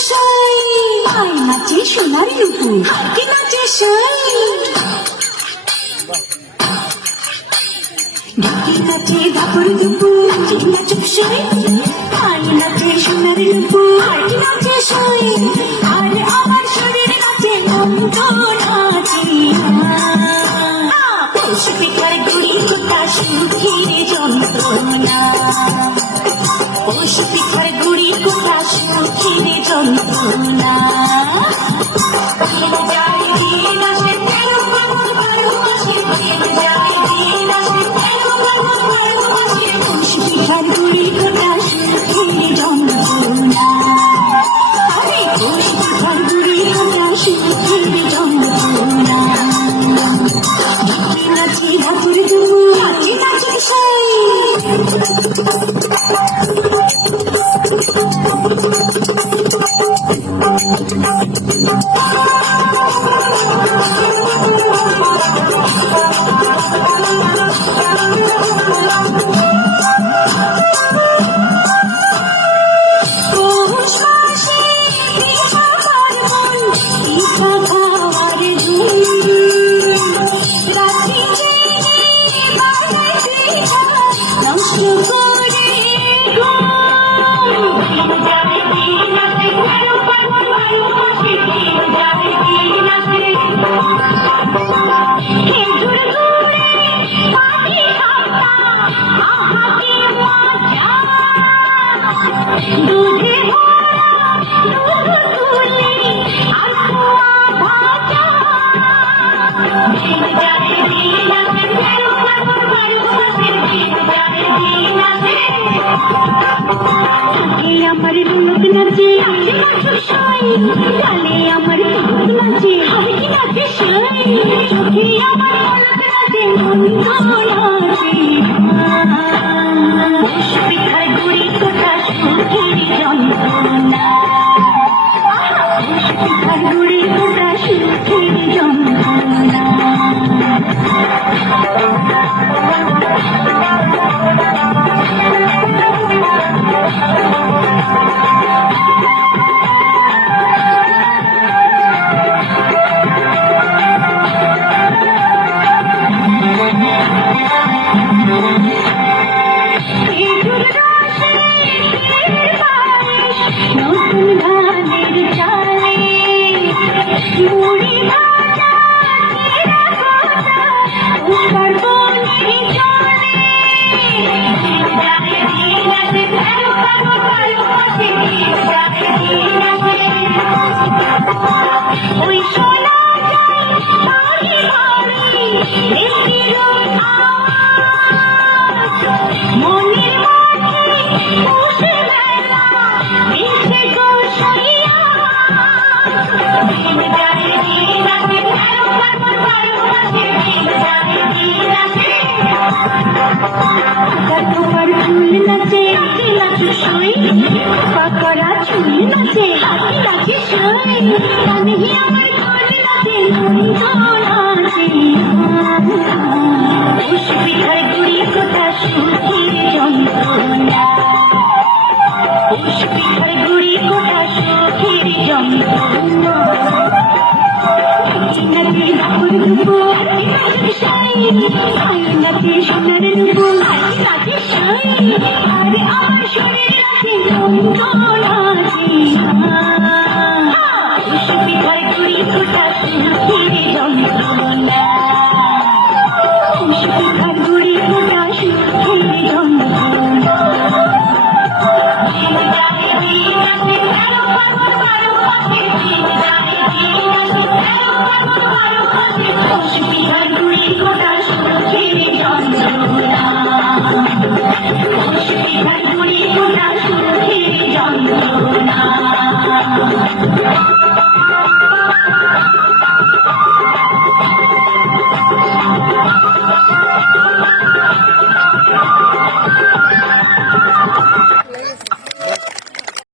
সাই I নাচে সোনার নুপুর কি নাচে সাই ঢাকি নাচে বাপর দুপুর কি নাচে সাই আই নাচে সোনার নুপুর কি নাচে সাই আর আমার শরীর নাচে মন তো নাচি পৌষ পিঠার গুড়ি কোথা সুখের যন্ত্রণা পৌষ পিঠার গুড়ি কোথা সুখের যন্ত্রণা যায় দিন আসে তেরো পাগল বারো মাসে যায় দিন আসে তেরো পাগল বারো মাসে পৌষ পিঠার গুড়ি কোথা সুখের যন্ত্রণা আরে পৌষ পিঠার গুড়ি কোথা সুখের যন্ত্রণা নাচি বাপুর দুপুর নাচি নাচি সাই পৌষ মাসে পিঠা পার্বণ পিঠা খাওয়ার ধুম রাত্রি জেগে বানাই পিঠা নষ্ট করে ঘুম যায় দিন আসে তেরো পার্বণ বারো মাসে যায় দিন আসে খেজুর গুড়ে পাখি খাওয়া আহা কি মজা দুধে ভরা দুধ তুলে আর খোয়া ভাজা যায় দিন আসে তেরো পার্বণ বারো মাসে যায় দিন আসে চোখে আমার রোদ নাচে আমি নাচো সাই গালে আমার রোদ নাচে আমি কি নাচে সাই চোখে আমার রোদ নাচে মন তো নাচে পৌষ পিঠার গুড়ি কোথা সুখের যন্ত্রণা পৌষ পিঠার গুড়ি কোথা সুখের যন্ত্রণা খেজুর রসে ক্ষীর পায়েস নতুন ধানের চালে মুড়ি ভাজা চিড়া ভাজা উকার বনে চলে যায় দিন আসে তেরো পার্বণ বারো মাসে যায় দিন আসে ওই শোনা যায় বাড়ি বাড়ি দেশের মনের মাঝে বসে মেলা এসে গোসাইয়া যায় দিন আসে তেরো পার্বণ বারো মাসে যায় দিন আসে তোমার চুল নাচে কি নাচো সই পাকড়া চুল নাচে কি নাচে সই কানে আমার ঘর নাচে মন তো নাচে পৌষ পিঠার গুড়ি কোথা সুখের যন্ত্রণা পৌষ পিঠার গুড়ি কোথা সুখের যন্ত্রণা নাচে বাপুর দুপুর নাচে সাই আই নাচে সোনার নুপুর নাচে সাই আরে আমার শরীর নাচে মন তো নাচে পৌষ পিঠার গুড়ি কোথা সুখের যন্ত্রণা পৌষ পিঠার গুড়ি কোথা সুখের যন্ত্রণা যায় দিন আসে তেরো পার্বণ বারো মাসে যায় দিন আসে তেরো পার্বণ বারো মাসে পৌষ পিঠার গুড়ি কোথা সুখের যন্ত্রণা পৌষ পিঠার গুড়ি কোথা সুখের যন্ত্রণা